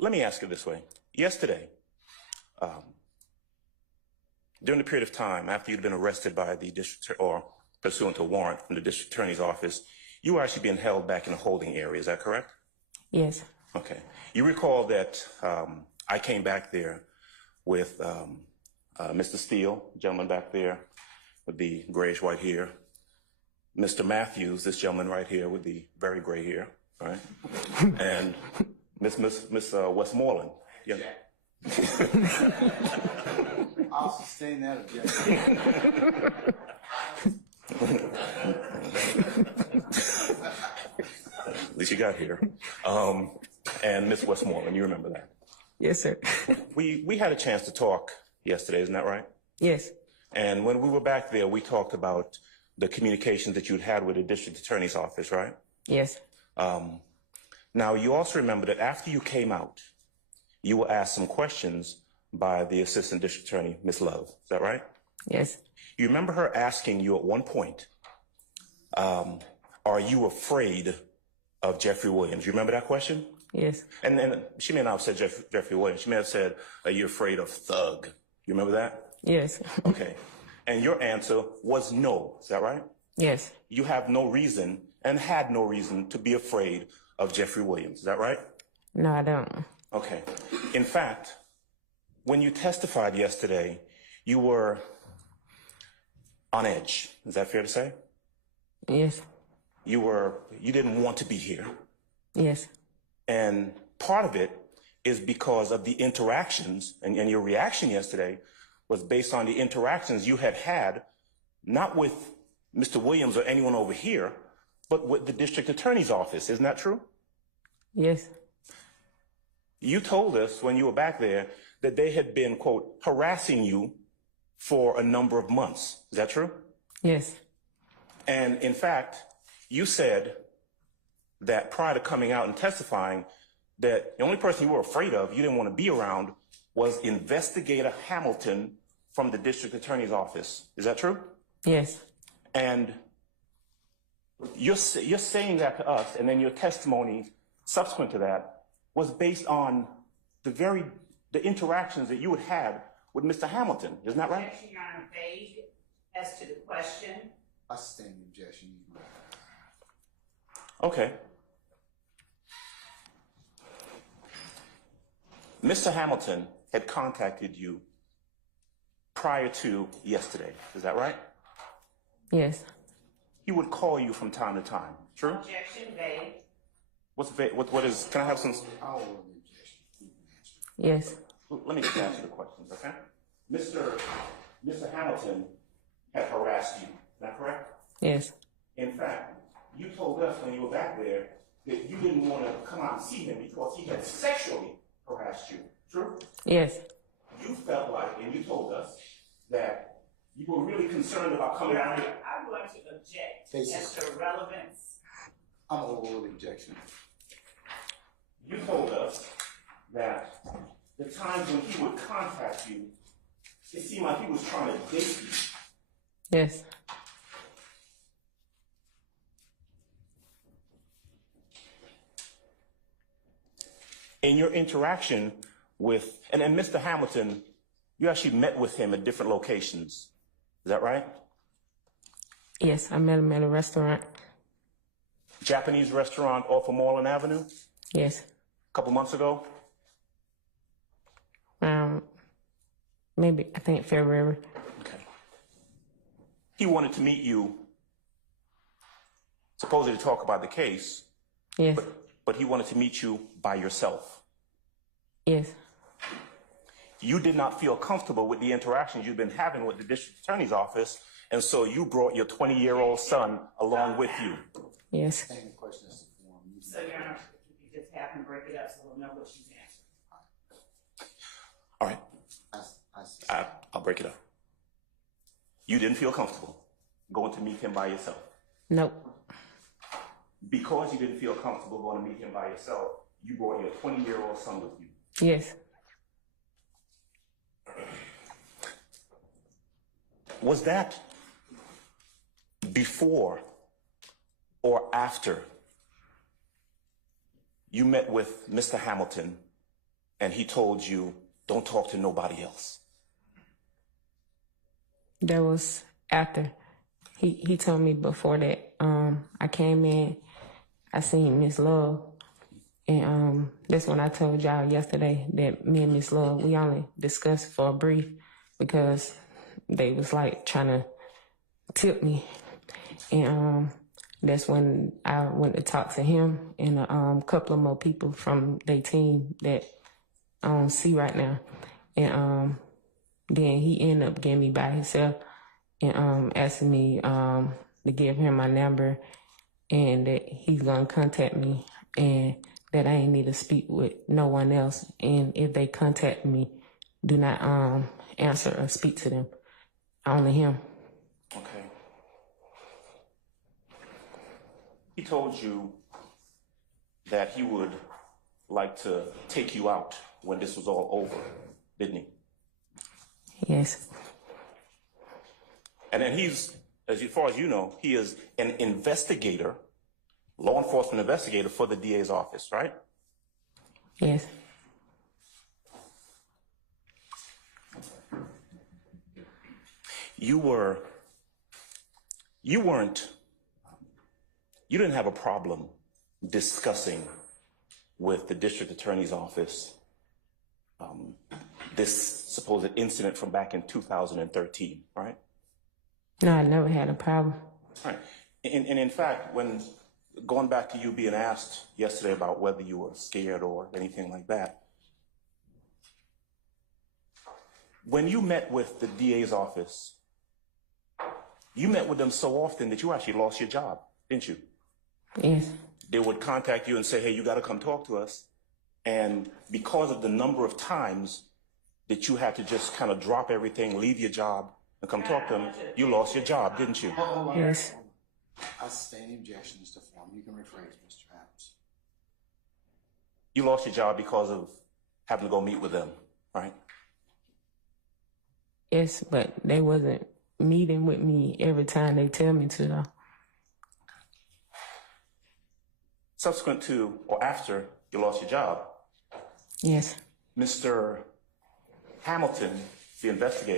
Let me ask it this way. Yesterday, during the period of time after you'd been arrested by the district or pursuant to a warrant from the district attorney's office, you were actually being held back in a holding area. Is that correct? Yes. Okay. You recall that I came back there with Mr. Steele, gentleman back there with the grayish white hair, Mr. Matthews, this gentleman right here with the very gray hair, right, and Miss Westmoreland. Yeah. I'll sustain that objection. At least you got here. And Miss Westmoreland, you remember that? Yes, sir. We had a chance to talk yesterday, isn't that right? Yes. And when we were back there, we talked about the communications that you'd had with the district attorney's office, right? Yes. Now, you also remember that after you came out, you were asked some questions by the assistant district attorney, Miss Love. Is that right? Yes. You remember her asking you at one point, are you afraid of Jeffrey Williams? You remember that question? Yes. And then she may not have said Jeffrey Williams. She may have said, are you afraid of Thug? You remember that? Yes. Okay. And your answer was no. Is that right? Yes. You have no reason and had no reason to be afraid of Jeffrey Williams. Is that right? No, I don't. Okay. In fact, when you testified yesterday, you were on edge. Is that fair to say? Yes. You didn't want to be here. Yes. And part of it is because of the interactions, and your reaction yesterday was based on the interactions you had, not with Mr. Williams or anyone over here, but with the district attorney's office. Isn't that true? Yes. You told us when you were back there that they had been, quote, harassing you for a number of months. Is that true? Yes. And in fact, you said that prior to coming out and testifying, that the only person you were afraid of, you didn't want to be around, was Investigator Hamilton from the district attorney's office. Is that true? Yes. And you're saying that to us, and then your testimony subsequent to that was based on the interactions that you had with Mr. Hamilton. Isn't that right? Objection, Your Honor, vague as to the question. I sustain the objection. Okay. Mr. Hamilton had contacted you prior to yesterday. Is that right? Yes. He would call you from time to time. True? Objection, vague. What's vague? What is? Can I have some? I'll hold the objection. Yes. Let me just answer the questions, okay? Mr. Hamilton had harassed you. Is that correct? Yes. In fact, you told us when you were back there that you didn't want to come out and see him because he had sexually harassed you. True? Yes. You felt like, and you told us, that you were really concerned about coming out here. I'm going to object Basis. as to relevance. I'm gonna hold the objection. You told us that the times when he would contact you, it seemed like he was trying to date you. Yes. In your interaction with, and Mr. Hamilton, you actually met with him at different locations. Is that right? Yes, I met him at a restaurant. Japanese restaurant off of Moreland Avenue Yes. a couple months ago. Maybe, I think February. Okay. He wanted to meet you, supposedly to talk about the case, Yes. but he wanted to meet you by yourself. Yes. You did not feel comfortable with the interactions you've been having with the district attorney's office, and so you brought your 20-year-old son along with you. Yes. Any questions to form? So, Your Honor, if you just have him break it up so we'll know what she's answering. All right, I I'll break it up. You didn't feel comfortable going to meet him by yourself. Nope. Because you didn't feel comfortable going to meet him by yourself, you brought your 20-year-old son with you. Yes. Was that before or after you met with Mr. Hamilton and he told you, don't talk to nobody else? That was after. He told me before that. I came in, I seen Miss Love, and that's when I told y'all yesterday that me and Miss Love, we only discussed for a brief because they was like trying to tip me. And that's when I went to talk to him and a couple of more people from their team that I don't see right now. And then he ended up getting me by himself and asking me to give him my number and that he's going to contact me and that I ain't need to speak with no one else. And if they contact me, do not answer or speak to them. Only him. Okay. He told you that he would like to take you out when this was all over, didn't he? Yes. And then he's, as far as you know, he is an investigator, law enforcement investigator for the DA's office, right? Yes. You didn't have a problem discussing with the district attorney's office this supposed incident from back in 2013, right? No, I never had a problem. Right. And in fact, when going back to you being asked yesterday about whether you were scared or anything like that, when you met with the DA's office, you met with them so often that you actually lost your job, didn't you? Yes. They would contact you and say, hey, you got to come talk to us. And because of the number of times that you had to just kind of drop everything, leave your job, and come talk to them, you lost your job, didn't you? Hold on. Yes. I sustain the objection, Mr. Form. You can rephrase, Mr. Adams. You lost your job because of having to go meet with them, right? Yes, but they wasn't meeting with me every time they tell me to, though. Subsequent to or after you lost your job, Yes. Mr. Hamilton, the investigator,